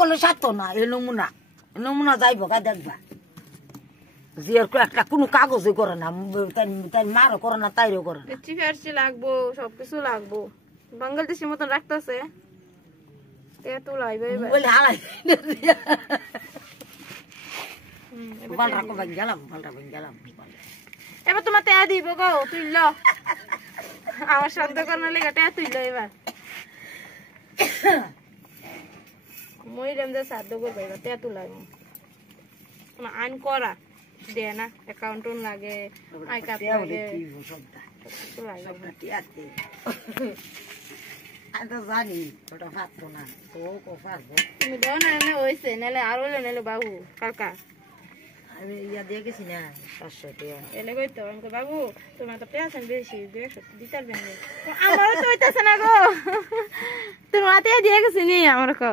করলে সারতো না এই নমুনা যাইবো গা দেখবা জিয়ার একটা কোনো কাগজে করে না তাই মারও করে না তাইরও করে না ফেরচি লাগবো সবকিছু লাগবো বাংলাদেশের মতন রাখতেছে বলে হালাই গেলাম এবার তোমার টেয়া দিব গো তুইল আমার শব্দ করার লেগে টেয়া তুইল এবার মই রেমদে সাধ্য করবে এবার টেয়া তুলাই আইন করা দে না অ্যাকাউন্ট লাগে আই কার্ড লাগে জানি ওটা পারতো না তো পারবো তুমি দাও না এনে হয়েছে নাহলে আর হইলে নাহলে বাবু কালকা আমি ইয়া দিয়ে গেছি না 500 টাকা এলে কইতো আমাকে বাবু তোমার তো পেয়েছেন বেশি 200 দিতে পারবেন আমারও তো হইতাছে না গো তুমি হাতে দিয়ে গেছি নি আমার কো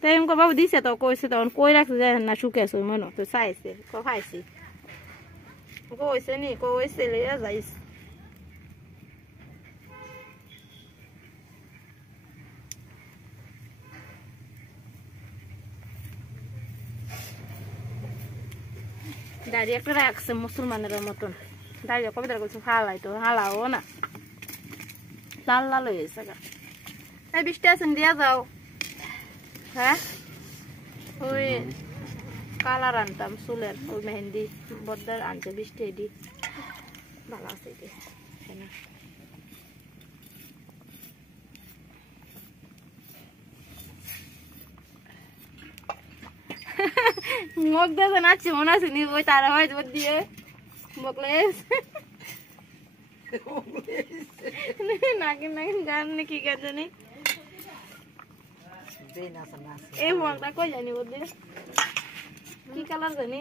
তাই আমাকে বাবু দিছে তো কইছে তখন কই রাখছে যায় না শুকেছে মনে তো চাইছে কো খাইছি কইছে নি কইছে লইয়া যাইস দাঁড়িয়ে একটা রাখছে মুসলমানের মতন দাঁড়িয়ে কবিতা করছে হালাই তো হালাও না লাল লাল হয়ে গেছে এই বৃষ্টি আছেন দিয়া যাও হ্যাঁ ওই কালার আনতাম চুলের ওই মেহেন্দি বদ্দার আনছে বৃষ্টি দি ভালো আছে মুখ দেখে নাচছে মনে আছে নি ওই তারা হয় দিয়ে বকলে নাকি নাকি গান নাকি গান জানি এই মনটা কই জানি বলতে কি কালার জানি